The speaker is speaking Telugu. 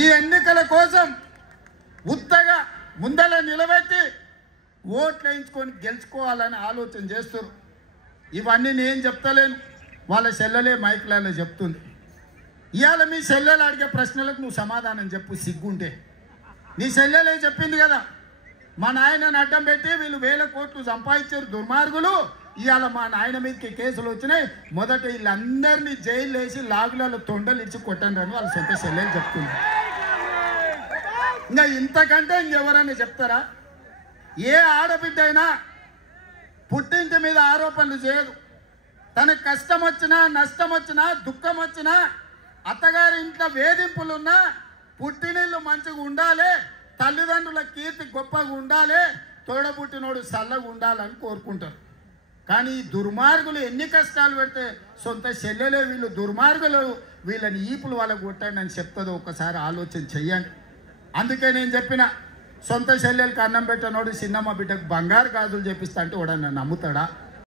ఈ ఎన్నికల కోసం ఉత్తగా ముందల నిలబెట్టి ఓట్లు వేయించుకొని గెలుచుకోవాలని ఆలోచన చేస్తారు. ఇవన్నీ నేను చెప్తలేను, వాళ్ళ చెల్లెలే మైకులలో చెప్తుంది. ఇవాళ మీ చెల్లెలు అడిగే ప్రశ్నలకు నువ్వు సమాధానం చెప్పు సిగ్గుంటే. నీ చెల్లెలే చెప్పింది కదా, మా నాయనని అడ్డం పెట్టి వీళ్ళు 1000 కోట్లు సంపాదించారు దుర్మార్గులు, ఇవాళ మా నాయన మీదకి కేసులు వచ్చినాయి, మొదట వీళ్ళందరినీ జైలు వేసి లాగులలో తొండలు ఇచ్చి కొట్టండి అని వాళ్ళ సొంత చెల్లెలు చెప్తుంది. ఇంకా ఇంతకంటే ఇంకెవరైనా చెప్తారా? ఏ ఆడబిడ్డ అయినా పుట్టింటి మీద ఆరోపణలు చేయదు. తనకు కష్టం వచ్చినా నష్టం వచ్చినా దుఃఖం వచ్చినా అత్తగారి ఇంట్లో వేధింపులున్నా పుట్టినిల్లు మంచిగా ఉండాలి, తల్లిదండ్రుల కీర్తి గొప్పగా ఉండాలి, తోడబుట్టినోడు చల్లగా ఉండాలని కోరుకుంటారు. కానీ ఈ దుర్మార్గులు ఎన్ని కష్టాలు పెడితే సొంత చెల్లెలే వీళ్ళు దుర్మార్గులు, వీళ్ళని ఈపులు వాళ్ళకు కొట్టండి అని చెప్తుందో ఒకసారి ఆలోచన చెయ్యండి. అందుకే నేను చెప్పిన, సొంత చెల్లెలకి అన్నం పెట్టనోడు చిన్నమ్మ బిడ్డకు బంగారు గాజులు చేపిస్తా అంటే వాడన్నా నమ్ముతాడా?